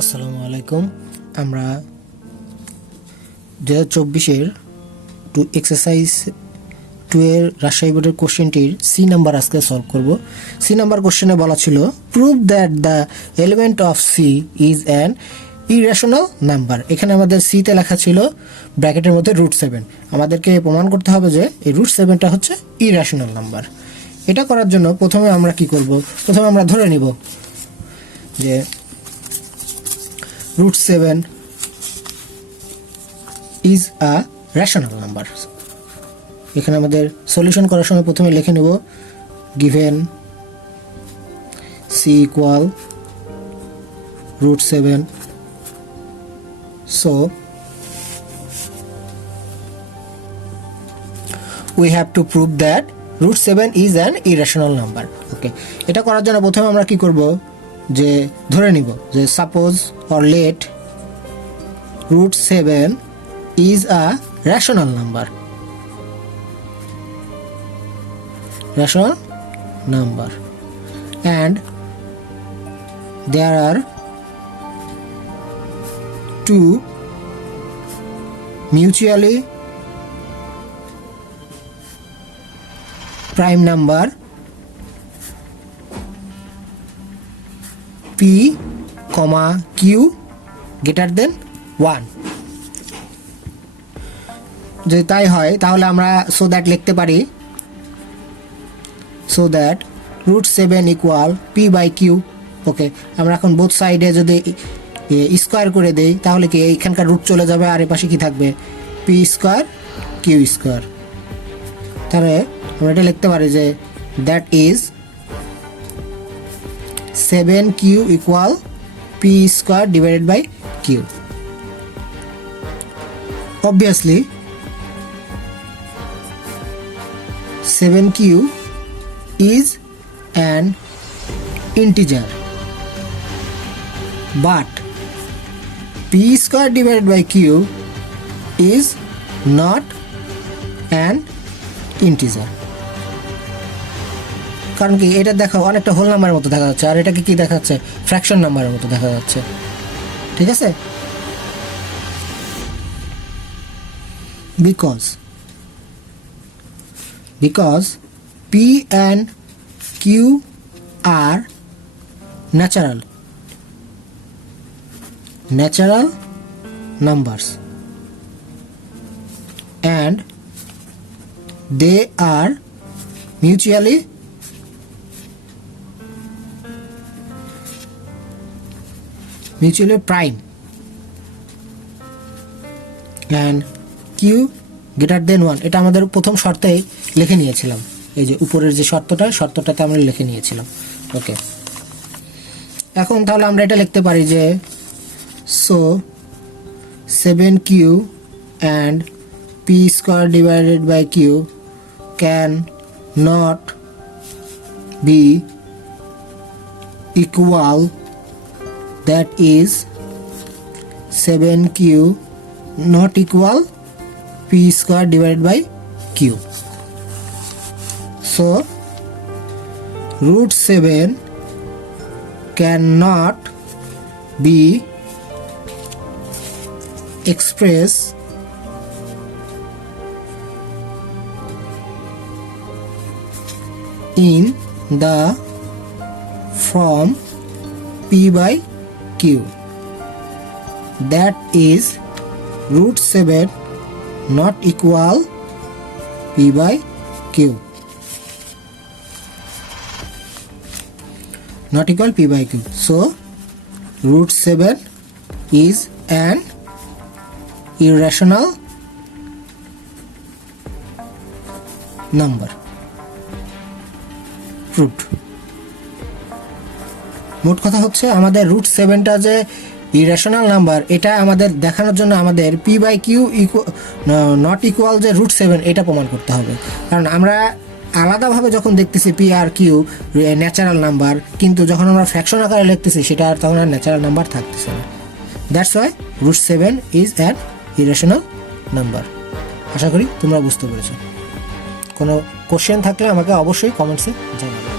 আসসালামু আলাইকুম। আমরা 2024-এর এক্সারসাইজ 2 এর রাজশাহী বোর্ডের কোশ্চেনটির সি নাম্বার আজকে সলভ করব। সি নাম্বার কোশ্চেনে বলা ছিল prove that the element of C is an irrational number. এখানে আমাদের সিতে লেখা ছিল ব্র্যাকেটের মধ্যে √7। আমাদেরকে প্রমাণ করতে হবে যে এই √7টা হচ্ছে ইরেশনাল নাম্বার। এটা করার জন্য প্রথমে আমরা কি করব, প্রথমে আমরা ধরে নিব যে √7 is a rational number। এখানে আমাদের সলিউশন করার সময় প্রথমে লিখে নেব given c equal √7, so we have to prove that √7 is an irrational number। ওকে, এটা করার জন্য প্রথমে আমরা কি করব, যে ধরে নিব যে suppose or let √7 is a rational number, and there are two mutually prime number p, q greater than 1। যদি তাই হয় তাহলে আমরা সো দ্যাট লিখতে পারি, সো দ্যাট √7 ইকুয়াল p/q। ওকে, আমরা এখন বোথ সাইডে যদি স্কোয়ার করে দেই তাহলে কি এইখানকার রুট চলে যাবে, আর এর পাশে কি থাকবে p², q²। তাহলে আমরা এটা লিখতে পারি যে that is 7q equal p² divided by q। Obviously 7q is an integer, but p² divided by q is not an integer। কারণ কি এটা দেখো অনেকটা হোল নাম্বারের মতো দেখা যাচ্ছে, আর এটাকে কি দেখা যাচ্ছে, ফ্র্যাকশন নাম্বারের মতো দেখা যাচ্ছে। ঠিক আছে, because p and q are natural numbers and they are mutually prime and q greater than 1। এটা আমাদের প্রথম শর্তেই লিখে নিয়েছিলাম, এই যে উপরের যে শর্তটাতে আমরা লিখে নিয়েছিলাম। ওকে, এখন তাহলে আমরা এটা লিখতে পারি যে so 7q and p² divided by q can not be equal, that is 7q not equal p² divided by q। So √7 cannot be expressed in the form p/q, that is √7 not equal p/q, not equal p/q। So √7 is an irrational number, proved। মোট কথা হচ্ছে আমাদের √7টা যে irrational number, এটা আমাদের দেখানোর জন্য আমাদের p/q নট ইকুয়াল যে √7 এটা প্রমাণ করতে হবে। কারণ আমরা আলাদাভাবে যখন দেখতেছি p আর q ন্যাচারাল নাম্বার, কিন্তু যখন আমরা ফ্র্যাকশন আকারে লিখতেছি সেটা আর তখন আর ন্যাচারাল নাম্বার থাকতেছে না। That's why √7 is an irrational number. আশা করি তোমরা বুঝতে পেরেছো। কোনো কোশ্চেন থাকলে আমাকে অবশ্যই কমেন্টসে জানাবে।